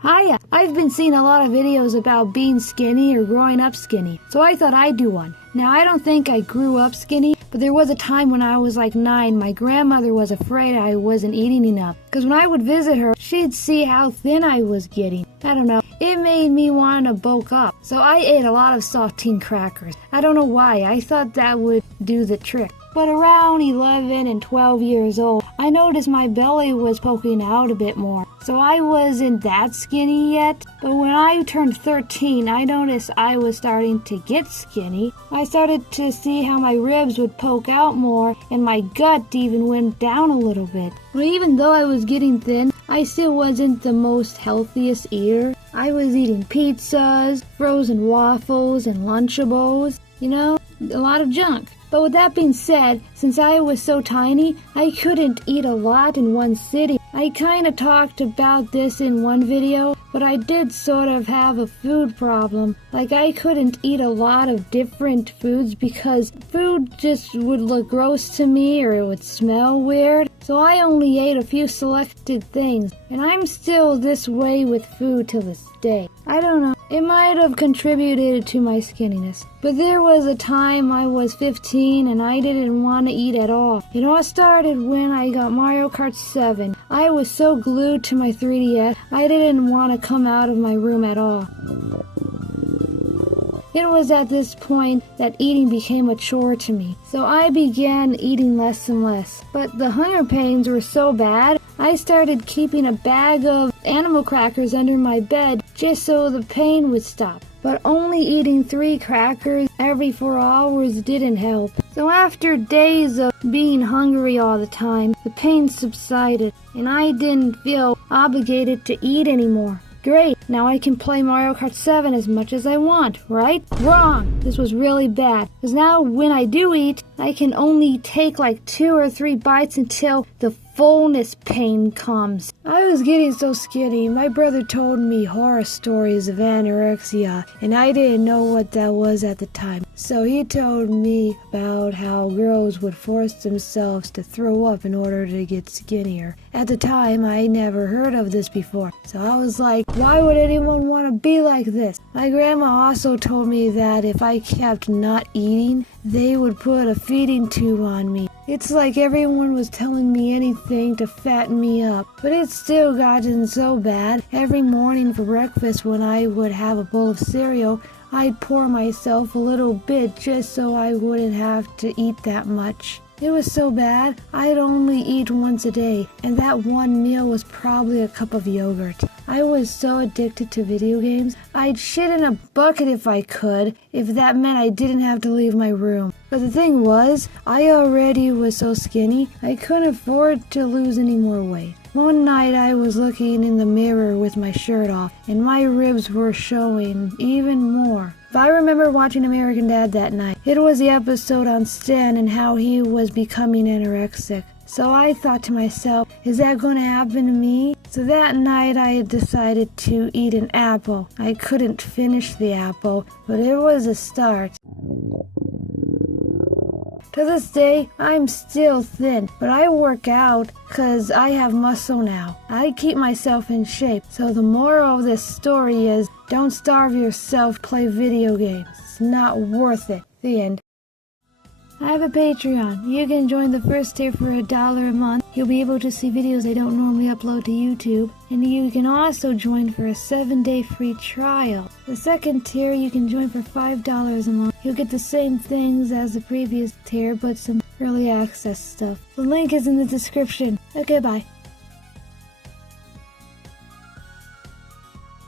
Hiya! I've been seeing a lot of videos about being skinny or growing up skinny, so I thought I'd do one. Now, I don't think I grew up skinny, but there was a time when I was like 9, my grandmother was afraid I wasn't eating enough. Because when I would visit her, she'd see how thin I was getting. I don't know, it made me want to bulk up. So I ate a lot of saltine crackers. I don't know why, I thought that would do the trick. But around 11 and 12 years old, I noticed my belly was poking out a bit more. So I wasn't that skinny yet, but when I turned 13, I noticed I was starting to get skinny. I started to see how my ribs would poke out more, and my gut even went down a little bit. But even though I was getting thin, I still wasn't the most healthiest eater. I was eating pizzas, frozen waffles, and Lunchables, a lot of junk. But with that being said, since I was so tiny, I couldn't eat a lot in one sitting. I kinda talked about this in one video, but I did sort of have a food problem. Like I couldn't eat a lot of different foods because food just would look gross to me or it would smell weird. So I only ate a few selected things, and I'm still this way with food to this day. I don't know, it might have contributed to my skinniness. But there was a time I was 15 and I didn't want to eat at all. It all started when I got Mario Kart 7. I was so glued to my 3DS, I didn't want to come out of my room at all. It was at this point that eating became a chore to me, so I began eating less and less. But the hunger pains were so bad, I started keeping a bag of animal crackers under my bed just so the pain would stop. But only eating 3 crackers every 4 hours didn't help. So after days of being hungry all the time, the pain subsided, and I didn't feel obligated to eat anymore. Great, now I can play Mario Kart 7 as much as I want, right? Wrong! This was really bad, because now when I do eat, I can only take like 2 or 3 bites until the fullness pain comes. I was getting so skinny, my brother told me horror stories of anorexia, and I didn't know what that was at the time. So he told me about how girls would force themselves to throw up in order to get skinnier. At the time, I never heard of this before, so I was like, why would anyone want to be like this? My grandma also told me that if I kept not eating, they would put a feeding tube on me. It's like everyone was telling me anything to fatten me up. But it's still gotten so bad. Every morning for breakfast when I would have a bowl of cereal, I'd pour myself a little bit just so I wouldn't have to eat that much. It was so bad, I'd only eat once a day, and that one meal was probably a cup of yogurt. I was so addicted to video games, I'd shit in a bucket if I could, if that meant I didn't have to leave my room. But the thing was, I already was so skinny, I couldn't afford to lose any more weight. One night I was looking in the mirror with my shirt off, and my ribs were showing even more. If I remember watching American Dad that night, it was the episode on Stan and how he was becoming anorexic. So I thought to myself, is that going to happen to me? So that night I decided to eat an apple. I couldn't finish the apple, but it was a start. To this day, I'm still thin, but I work out because I have muscle now. I keep myself in shape. So the moral of this story is, don't starve yourself, play video games. It's not worth it. The end. I have a Patreon. You can join the first tier for $1 a month. You'll be able to see videos I don't normally upload to YouTube. And you can also join for a 7-day free trial. The second tier you can join for $5 a month. You'll get the same things as the previous tier, but some early access stuff. The link is in the description. Okay, bye.